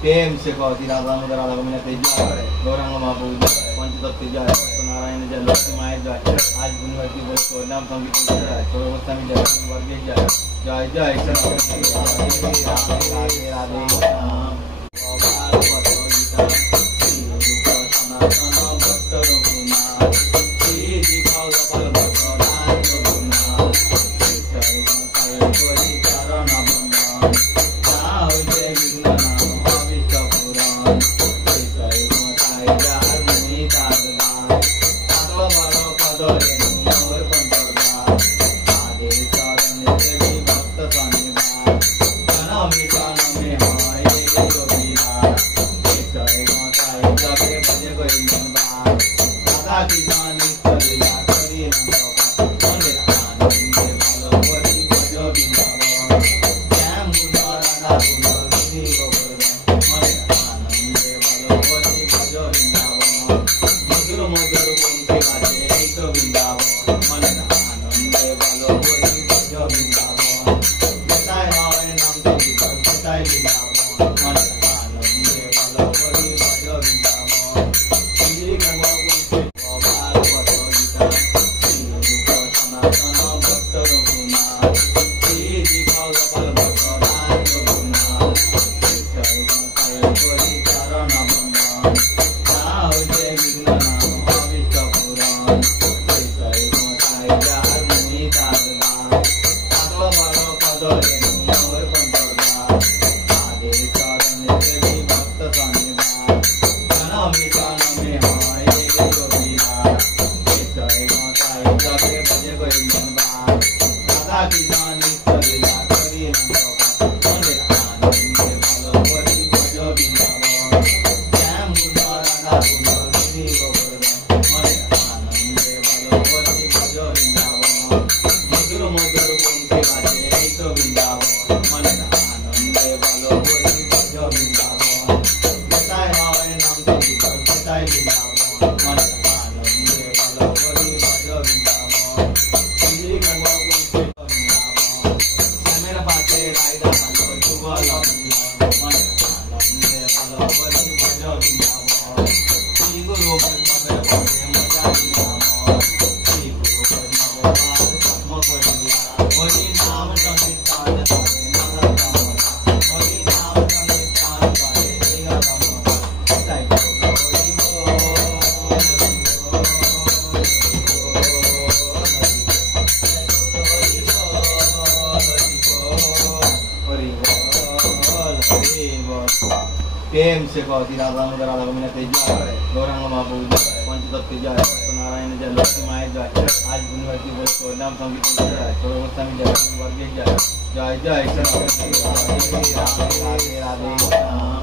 प्रेम से कहती राधा मदर राधा गोविंद जय गौरांग महाप्रभु जय पंचतत्व जय नारायण जय लक्ष्मी माया जय आज गुणवती बोल नाम संगीत जय गोस्वामी जय वर्ग जय जय जय राधे राधे राधे प्रेम से कहती राधा मदर राधा गोविंद जय गौरांग महाप्रभु जय पंचतत्व जय नारायण जय लक्ष्मी माया जय आज गुणवती बोल नाम संगीत जय गोस्वामी जय वर्ग जय जय जय राधे राधे राधे